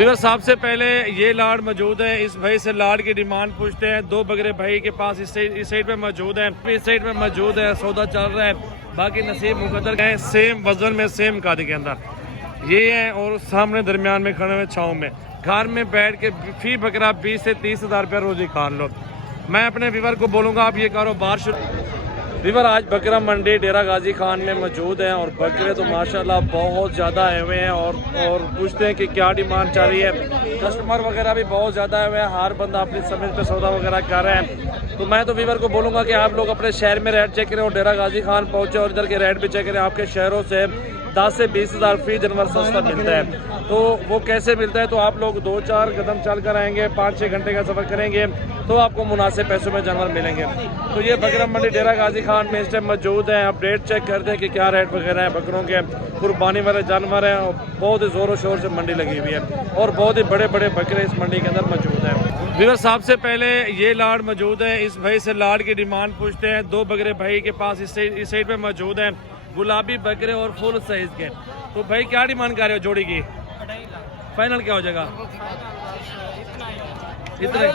Viewer साहब से पहले ये लाड मौजूद है, इस भाई से लाड की डिमांड पूछते हैं। दो बकरे भाई के पास इस साइड में मौजूद है, इस साइड में मौजूद है, सौदा चल रहा है। बाकी नसीब मुकद्दर है, सेम वजन में सेम कादी के अंदर ये है। और सामने दरमियान में खड़े हुए छाँव में घर में बैठ के फी बकरा 20 से 30 हज़ार रुपया रोजी खा लो। मैं अपने व्यूअर को बोलूँगा आप ये कारोबार शुरू। व्यूअर आज बकरा मंडी डेरा गाजी खान में मौजूद हैं और बकरे तो माशाल्लाह बहुत ज़्यादा आए हुए हैं और पूछते हैं कि क्या डिमांड चल रही है। कस्टमर वगैरह भी बहुत ज़्यादा आए हुए हैं, हर बंदा अपनी समझ पे सौदा वगैरह कर रहे हैं। तो मैं तो व्यूअर को बोलूँगा कि आप लोग अपने शहर में रेट चेक करें और डेरा गाजी खान पहुँचे और इधर के रेट भी चेक करें। आपके शहरों से 10 से 20 हज़ार फी जानवर सस्ता मिलता है। तो वो कैसे मिलता है, तो आप लोग 2-4 कदम चल कर आएंगे, 5-6 घंटे का सफ़र करेंगे तो आपको मुनासिब पैसों में जानवर मिलेंगे। तो ये बकरा मंडी डेरा गाजी खान में इस टाइम मौजूद है। अपडेट चेक करते हैं कि क्या रेट वगैरह है बकरों के। कुर्बानी वाले जानवर हैं और बहुत ही ज़ोरों शोर से मंडी लगी हुई है और बहुत ही बड़े बड़े बकरे इस मंडी के अंदर मौजूद हैं। व्यूअर साहब से पहले ये लाड मौजूद है, इस भाई से लाड की डिमांड पूछते हैं। दो बकरे भाई के पास इस साइड में मौजूद हैं, गुलाबी बकरे और फुल साइज के। तो भाई क्या डिमांड कर रहे हो जोड़ी की? फाइनल क्या हो जाएगा? इतने?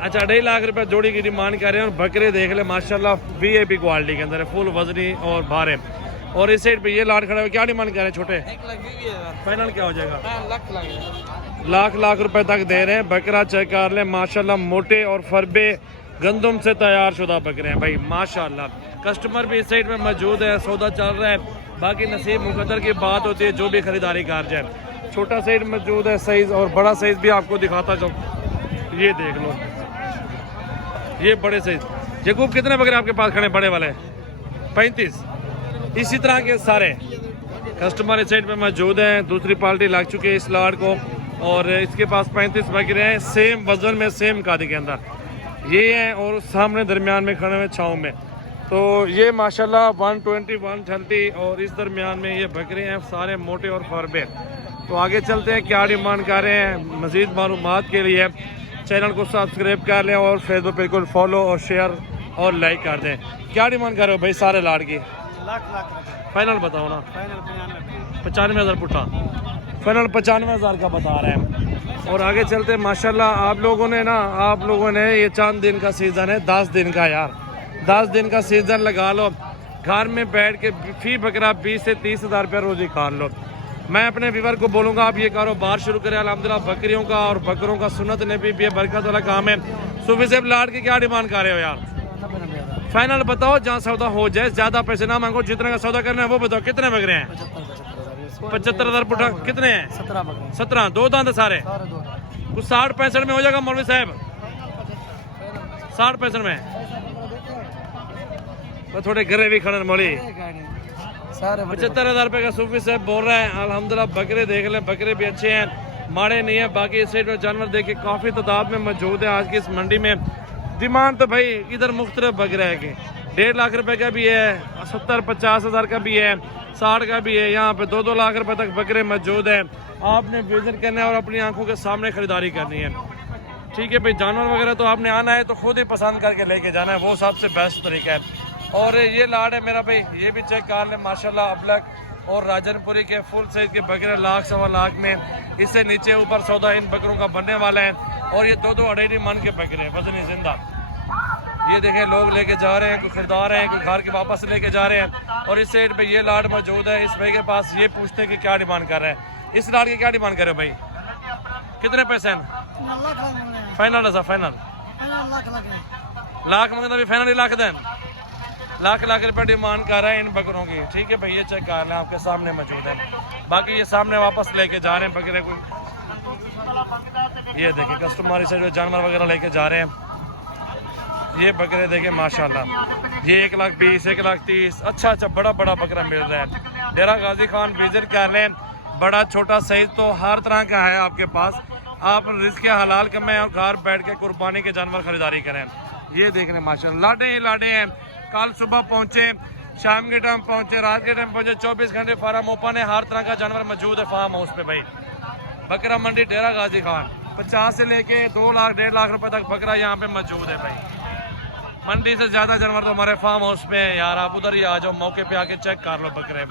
अच्छा, 2.5 लाख रुपए जोड़ी की डिमांड कर रहे हैं। और बकरे देख ले माशाल्लाह VIP क्वालिटी के अंदर है, फुल वजनी और भारे। और इस साइड पे ये लाड खड़ा है, क्या डिमांड कर रहे हैं छोटे? फाइनल क्या हो जाएगा? लाख रुपए तक दे रहे हैं। बकरा चेक कर ले माशाल्लाह, मोटे और फरबे गंदम से तैयार शुदा बकरे हैं भाई माशाल्लाह। कस्टमर भी इस साइड में मौजूद है, सौदा चल रहा है। बाकी नसीब मुकद्दर की बात होती है, जो भी खरीदारी कर जाए। छोटा साइज मौजूद है साइज, और बड़ा साइज भी आपको दिखाता जाऊँ। ये देख लो, ये बड़े साइज। यकूब कितने बकरे आपके पास खड़े बड़े वाले? 35। इसी तरह के सारे कस्टमर इस साइड पे मौजूद हैं। दूसरी पार्टी लग चुकी है इस लाड को और इसके पास 35 बकरे हैं, सेम वजन में सेम कादी के अंदर ये हैं। और सामने दरमियान में खड़े हुए छाँव में तो ये माशाल्लाह 120-130 और इस दरमियान में ये बकरे हैं, सारे मोटे और फरबे। तो आगे चलते हैं, क्या डिमांड कर रहे हैं। मज़ीद मालूमात के लिए चैनल को सब्सक्राइब कर लें और फेसबुक पेज को फॉलो और शेयर और लाइक कर दें। क्या डिमांड कर रहे हो भाई सारे लाड की? लाख फाइनल बताओ ना। फाइनल 95,000 पुट्ठा, फाइनल 95,000 का बता रहे हैं। और आगे चलते हैं माशाल्लाह। आप लोगों ने ये चंद दिन का सीज़न है, 10 दिन का यार, 10 दिन का सीज़न लगा लो। घर में बैठ के फी बकरा 20 से 30 हज़ार रुपया रोजी खा लो। मैं अपने व्यूअर को बोलूँगा आप ये कारोबार शुरू करें। अल्हम्दुलिल्लाह बकरियों का और बकरों का सुन्नत नबी भी बरकत वाला काम है। सुबह से लाड की क्या डिमांड कर रहे हो यार? फाइनल बताओ, जहाँ सौदा हो जाए, ज़्यादा पैसे ना मांगो, जितने का सौदा करना है वो बताओ। कितने बकरे हैं? 75,000 पुट्ठा। कितने हैं? 17। 2 दांत सारे कुछ 60-65 में हो जाएगा मौलवी साहब? 60-65 में तो थोड़े घरे भी खड़े मौली। 75,000 रुपये का सूफी साहब बोल रहे हैं। अल्हम्दुलिल्लाह बकरे देख लें, बकरे भी अच्छे हैं, माड़े नहीं है। बाकी इस साइड में जानवर देखे काफ़ी तादाद में मौजूद है आज की इस मंडी में। डिमांड तो भाई इधर मुख्तलिफ बकरे है कि 1.5 लाख रुपए का भी है, 70-50 हज़ार का भी है, 60 का भी है। यहाँ पे 2-2 लाख रुपए तक बकरे मौजूद है। आपने विजिट करना है और अपनी आंखों के सामने खरीदारी करनी है। ठीक है भाई, जानवर वगैरह तो आपने आना है तो खुद ही पसंद करके लेके जाना है, वो सबसे बेस्ट तरीका है। और ये लाड है मेरा भाई, ये भी चेक कर ले माशाल्लाह। अबलक और राजनपुरी के फुल साइज के बकरे 1-1.25 लाख में। इससे नीचे ऊपर सौदा इन बकरों का बनने वाला है। और ये 2-2-2.5 मन के बकरे वजनी जिंदा। ये देखें, लोग लेके जा रहे हैं, कोई खरीदार हैं, कोई घर के वापस लेके जा रहे हैं। और इस साइड पे ये लाड मौजूद है। इस भाई के पास ये पूछते हैं कि क्या डिमांड कर रहे हैं। इस लाड की क्या डिमांड कर रहे हो भाई? कितने पैसे हैं? फाइनल फाइनल लाख मंगता भी फाइनल लाख दें। लाख रुपए डिमांड कर रहे हैं इन बकरों की। ठीक है भाई, ये चेक कर लें, आपके सामने मौजूद है। बाकी ये सामने वापस लेके जा रहे हैं बकरे को। ये देखिए कस्टमर से जानवर वगैरह लेके जा रहे हैं। ये बकरे देखें माशाल्लाह, ये 1,20,000, 1,30,000। अच्छा बड़ा बकरा मिल रहा है। डेरा गाजी खान विजिट कर लें। बड़ा छोटा साइज तो हर तरह का है आपके पास। आप रिस्क हलाल कमाएं और घर बैठ के कुर्बानी के जानवर खरीदारी करें। ये देख रहे माशाल्लाह, लाडे हैं। कल सुबह पहुँचे, शाम के टाइम पहुँचे, रात के टाइम पहुँचे। 24 घंटे फार्म ओपन है, हर तरह का जानवर मौजूद है फार्म हाउस पे भाई। बकरा मंडी डेरा गाजी खान 50 से लेके 2 लाख 1.5 लाख रुपए तक बकरा यहाँ पे मौजूद है भाई। मंडी से ज़्यादा जानवर तो हमारे फार्म हाउस पे है यार। आप उधर ही आ जाओ, मौके पे आके चेक कर लो बकरे।